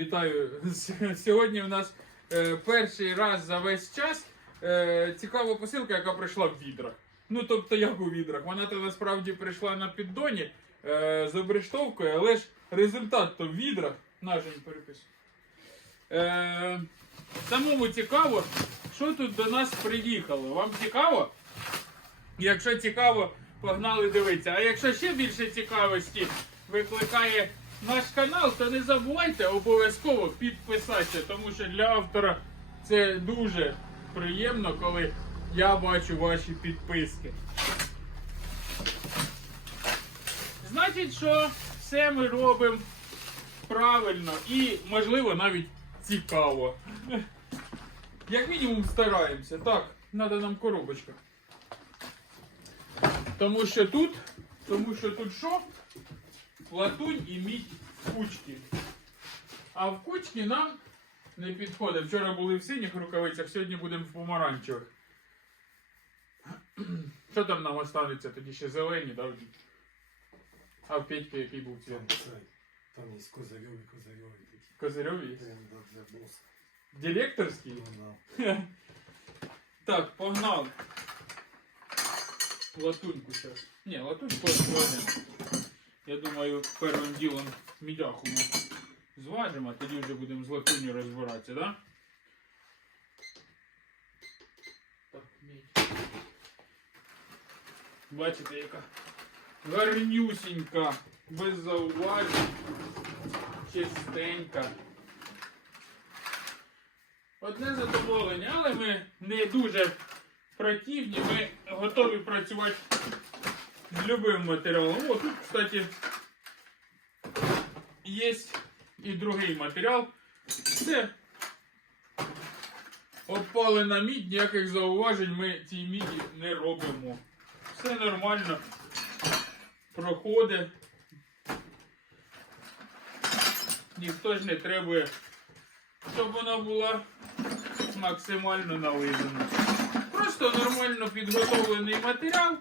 Вітаю. Сьогодні у нас е, перший раз за весь час е, цікава посилка, яка прийшла в відрах. Ну, тобто, як у відрах. Вона то насправді прийшла на піддоні е, з обрештовкою, але ж результат то в відрах. Нажень переписуй. Е, самому цікаво, що тут до нас приїхало. Вам цікаво? Якщо цікаво, погнали дивитися. А якщо ще більше цікавості викликає наш канал, то не забувайте обов'язково підписатися, тому що для автора це дуже приємно, коли я бачу ваші підписки. Значить, що все ми робимо правильно і, можливо, навіть цікаво. Як мінімум стараємося. Так, треба нам коробочка. Тому що тут, тому що тут що? Латунь і мідь в кучці. А в кучці нам не підходить. Вчора були в синіх рукавицях, сьогодні будемо в помаранчевих. Що там нам останеться? Тоді ще зелені, да? А в Петьки який був цвіт? Там, це, там є козарьові, козарьові такі. Прям для боса. Директорський? Ну, да. Так, погнали. Латуньку зараз. Ні, латуньку зважимо. Я думаю, першим ділом мідяху ми зважимо, а тоді вже будемо з латунью розбиратися, да? Так. Бачите, яка гарнюсінька, без зауважень, чистенька. Одне задоволення, але ми не дуже противні, ми готові працювати любим матеріалом. О, тут, кстати, є і другий матеріал. Це опалена мідь, ніяких зауважень ми цій міді не робимо. Все нормально проходить. Ніхто ж не требує, щоб вона була максимально нализана. Просто нормально підготовлений матеріал.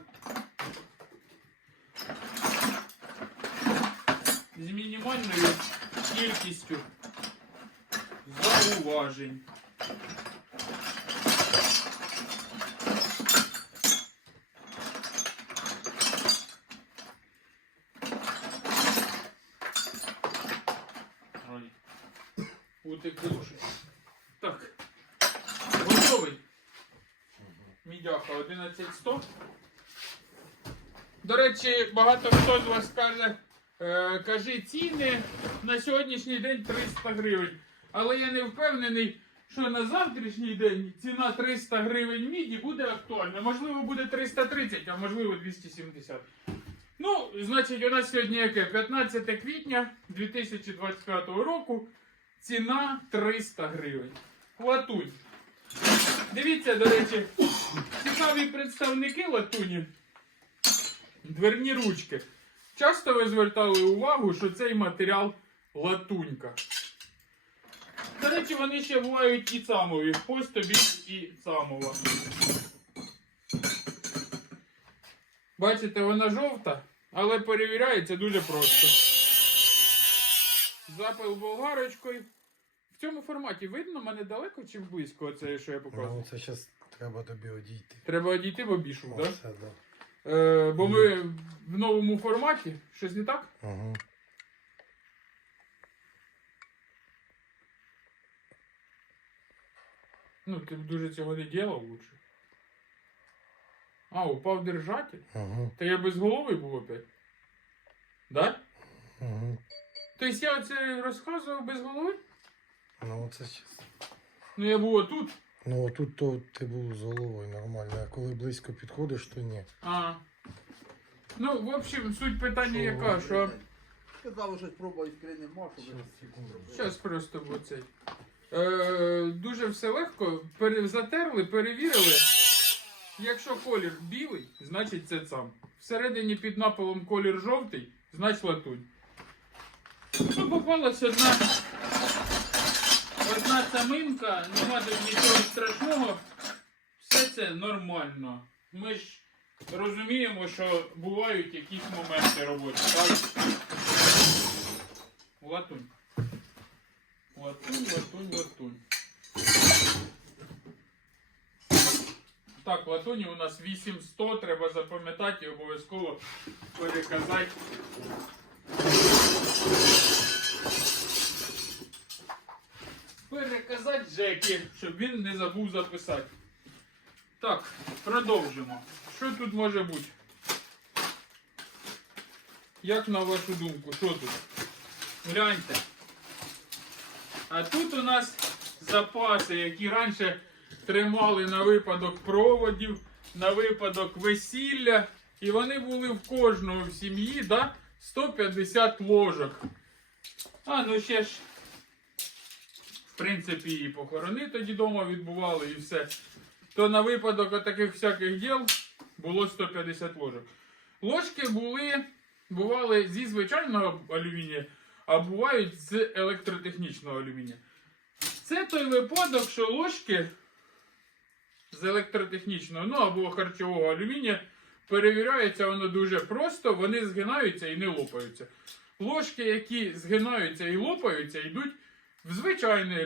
З мінімальною кількістю зауважень. Ой. Утекли вже. Так. Готовий. Мідяха 11100. До речі, багато хто з вас каже, Е, кажи ціни на сьогоднішній день 300 гривень. Але я не впевнений, що на завтрашній день ціна 300 гривень міді буде актуальна. Можливо, буде 330, а можливо 270. Ну, значить, у нас сьогодні яке? 15 квітня 2025 року. Ціна 300 гривень. Латунь. Дивіться, до речі, цікаві представники латуні. Дверні ручки. Часто ви звертали увагу, що цей матеріал латунька. До речі, вони ще бувають і цамові. Ось тобі і цамова. Бачите, вона жовта, але перевіряється дуже просто. Запил болгарочкою. В цьому форматі видно мене далеко чи близько, оце, що я показую? Ну, це зараз треба тобі одійти. Треба одійти в обійшов, так? Да? Е, бо ми в новому форматі. Щось не так? Угу. Ну, ти б дуже цього не ділав лучше. А, упав держатель? Угу. Та я без голови був опять. Да? Угу. Тобто я оце розказував без голови? Ну, це зараз. Ну я був отут. Ну, отут то ти був з головою нормально, а коли близько підходиш, то ні. А. Ну, в общем, суть питання Що яка, ви, що. Сказали, що спробують відкрити нема, щоб Щас. Зараз просто в оцей. Е, дуже все легко. Пере, затерли, перевірили. Якщо колір білий, значить це сам. Всередині під напилом колір жовтий, значить латунь. Ну, попалась одна. Одна цаминка, нема тут нічого страшного. Все це нормально. Ми ж розуміємо, що бувають якісь моменти роботи, так? Латунь. Латунь, латунь, латунь. Так, латуні у нас 800, треба запам'ятати і обов'язково переказати. Переказати Джекі, щоб він не забув записати. Так, продовжимо. Що тут може бути? Як на вашу думку, що тут? Гляньте. А тут у нас запаси, які раніше тримали на випадок проводів, на випадок весілля. І вони були в кожного в сім'ї, да? 150 ложок. А, ну ще ж, принципі, і похорони тоді вдома відбували, і все. То на випадок таких всяких діл було 150 ложок. Ложки були, бували зі звичайного алюмінія, а бувають з електротехнічного алюмінія. Це той випадок, що ложки з електротехнічного, ну або харчового алюмінія перевіряється воно дуже просто, вони згинаються і не лопаються. Ложки, які згинаються і лопаються, йдуть в алюміній.